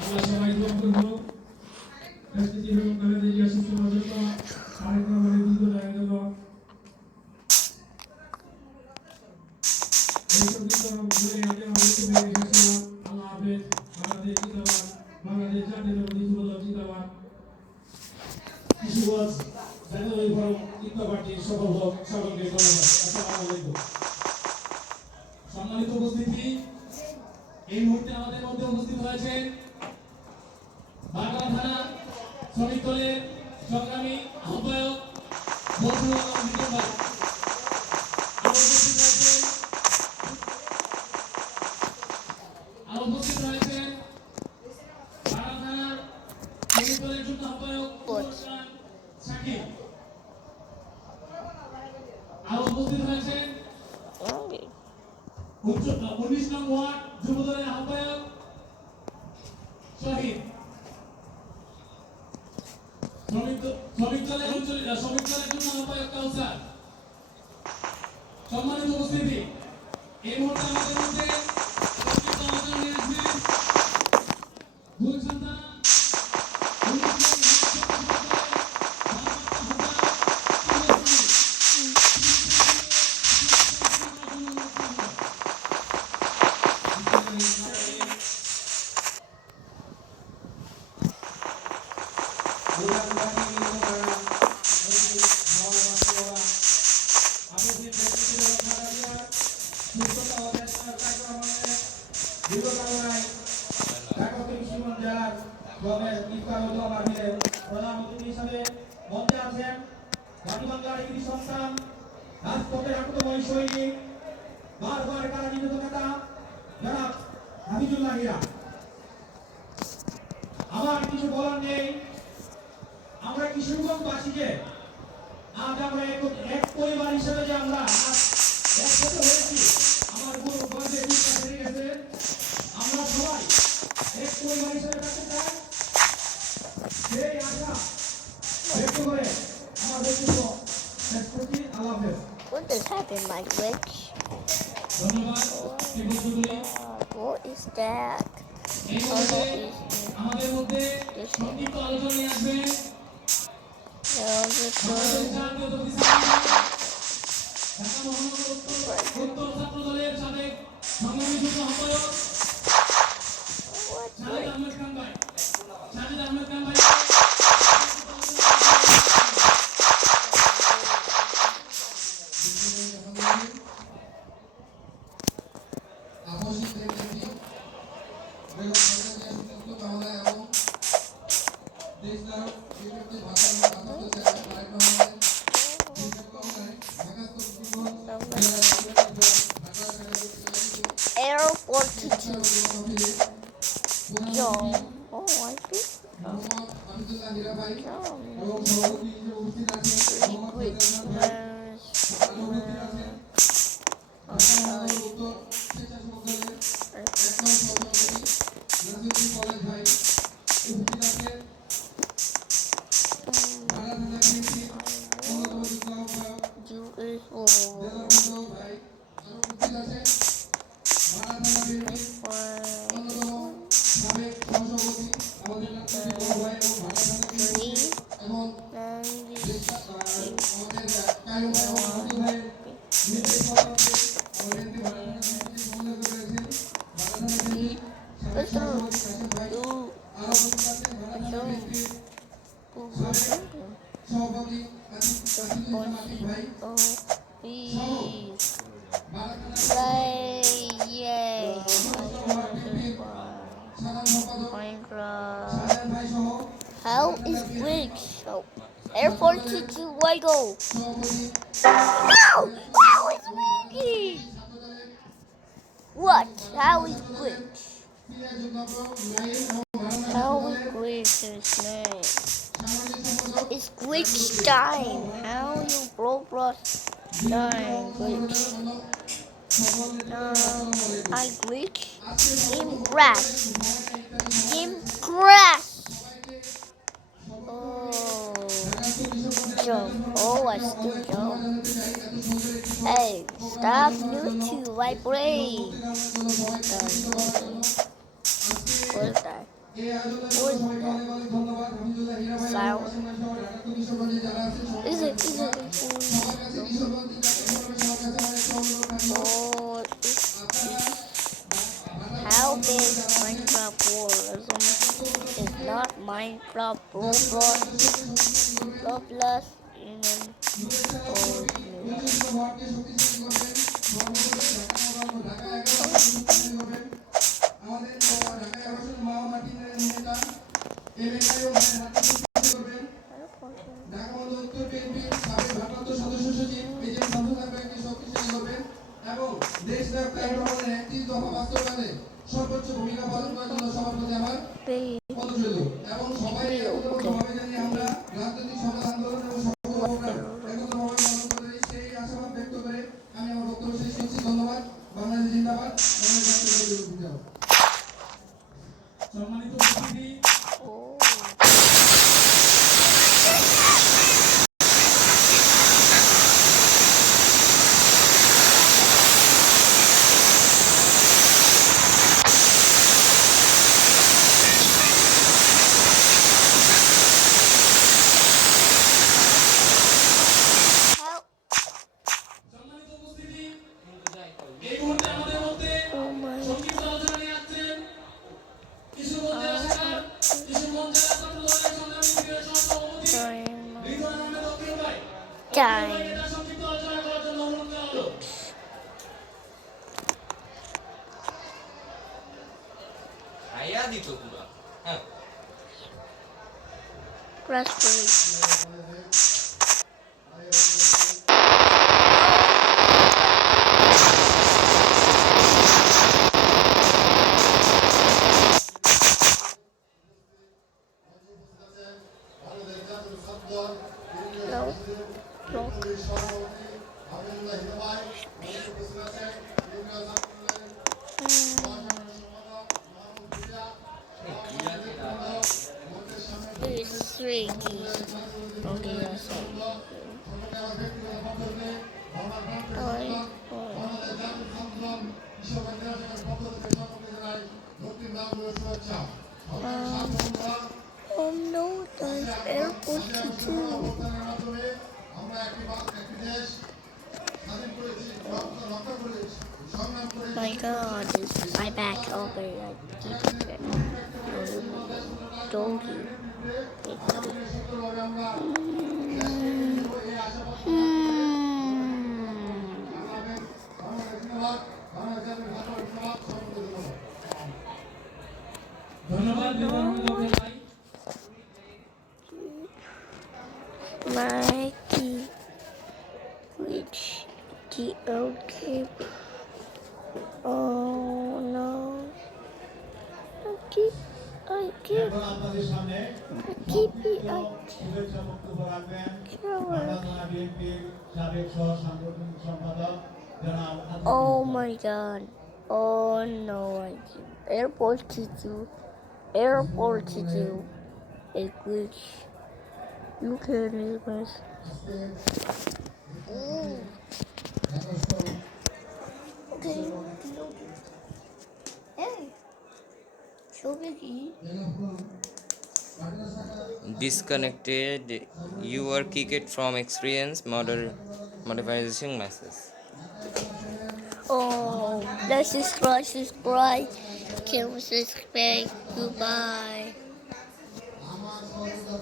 আমরা সবাই দোয়া করব দেশটি যেভাবে কালে দিয়ে সুস্থ পর্যন্ত আরেকটা মানে দীর্ঘ জায়গা দেব এই সঙ্গীত ঘুরে আগে আমাদের তুমি এসেছিলাম আল্লাহ হাফেজ বাংলাদেশ জিন্দাবাদ বাংলাদেশ জাতীয়তাবাদী যুবদল জিন্দাবাদ কিশোরগঞ্জ জাতীয় ফোরাম ইকতা পার্টির সফল হোক সকলকে ধন্যবাদ আসসালামু আলাইকুম সম্মানিত উপস্থিতি এই মুহূর্তে আমাদের মধ্যে উপস্থিত হয়েছেন বাগড়া থানা শ্রমিক দলের সংগ্রামী আহ্বায়ক বন্ধু মিটন ভাই উপস্থিত রয়েছেন বাগড়া থানার শ্রমিক দলের যুগ্ম আহ্বায়ক সাকিব উপস্থিত রয়েছেন 19 নং ওয়ার্ড যুবদলের আহ্বায়ক শহীদ শ্রমিক দলের জন্য আহ্বায়ক কাউসার সম্মানিত উপস্থিতি এই মুহূর্তে আমাদের মধ্যে প্রধানমন্ত্রী হিসাবে মঞ্চে আছেন বাংলার একটি সন্তান রাজপথের আক্রমণ সৈনিক বারবার কারানির্যাতিত নেতা যারা হাবিজুল্লাহ হীরা আমার কিছু বলার নেই আমরা কিশোরগঞ্জবাসীকে আজ আমরা এক পরিবার হিসেবে যে আমরা একসাথে হয়েছি আমার পুরো গর্বে বিশ্বাস হয়ে গেছে আমরা সবাই এক পরিবার হিসেবে থাকতে চাই সেই আশা ব্যক্ত করে আমার বক্তব্য শেষ করছি আল্লাহ হাফেজ What just happened, my glitch? What is that? আমাদের মধ্যে সংক্ষিপ্ত আলোচনায় আসবে ঢাকা মহানগর উত্তর ছাত্র দলের সাবেক সংগ্রামী যুগ্ম আহ্বায়ক শাহিদ আহমেদ খান ভাই Airport to John. Oh, I think. How is Briggs? So, Airport to Wago. No! How is Briggs? What? How is Briggs? How is Briggs' name? It's Briggs time. How you broke time, Briggs? I glitch in grass. In grass. Oh, jump. Oh, I still jump. Hey, stop YouTube, I pray. এই আয়োজনের জন্য সবাইকে অনেক অনেক ধন্যবাদ। হামিদুল্লাহ হীরা ভাই Sound. Washington সহ ঢাকা তো কিশোরগঞ্জে যারা আছেন সবাইকে Is it? অনেক Is ধন্যবাদ। it? সবার কাছে কিশোরগঞ্জ যাদের ঘুরবে সবার কাছে অনেক অনুরোধ থাকলো Oh, আপনারা how big Minecraft Realism is not Minecraft Roblox. Roblox even old news. ওয়ার্ডকে শক্তিশালী করবেন সর্বোপরি ঢাকা 11 শক্তিশালী করবেন আমাদের ঢাকা 11 মা মার্টিনের নেতা এমএলএও হাতকে শক্তিশালী করবেন ঢাকা মহানগর উত্তর বিএনপির সাবেক ভারপ্রাপ্ত সদস্য সচিব এজেন্ট শামসুল হক ভাইকে শক্তিশালী করবেন এবং দেশব্যাপী তারেক রহমানের 31 দফা বাস্তবায়নে সর্বোচ্চ ভূমিকা পালন করার জন্য সবার প্রতি আমার Big. অনুরোধ এবং সবাই একত্রভাবে জানি আমরা রাজনৈতিক সমাজ আন্দোলন এবং একত্রভাবে পালন করে সেই আশাবাদ ব্যক্ত করে আমি আমার বক্তব্য শেষ করছি ধন্যবাদ বাংলাদেশ জিন্দাবাদ বাংলাদেশ জাতীয়তাবাদী দল জিন্দাবাদ সম্মানিত উপস্থিতি Oh. Help. সম্মানিত উপস্থিতি এই মুহূর্তে আমাদের মধ্যে Oh my. সংক্ষিপ্ত আলোচনা নিয়ে আসছেন কিশোরগঞ্জ জেলা শাখার কিশোরগঞ্জ জেলা ছাত্র দলের সংগ্রামী বিভাগের সহসভাপতি Time. রিদওয়ান আহমেদ অকিল ভাই Time. ভাইকে তার সংক্ষিপ্ত আলোচনা করার জন্য অনুরোধ করা হলো খাইয়া দিত পুরা হ্যাঁ Press play. No. Block. There's three keys on the other side. Oh no, there's airport too. My god, is my back over like deep. Doggy. ধন্যবাদ রিদওয়ান আহমেদ অকিল ভাই My key, which key? Okay. Oh no. I keep এখন আপনাদের সামনে শুভেচ্ছা বক্তব্য রাখবেন ঢাকা থানা বিএনপির সাবেক সহ সাংগঠনিক সম্পাদক জনাব Oh my god. Oh no. Airport to do. Airport to do. A glitch. You can use this. Okay. Hey. Show me key. disconnected you are kicked from experience modernization message Oh, let's subscribe. Can we subscribe? Goodbye.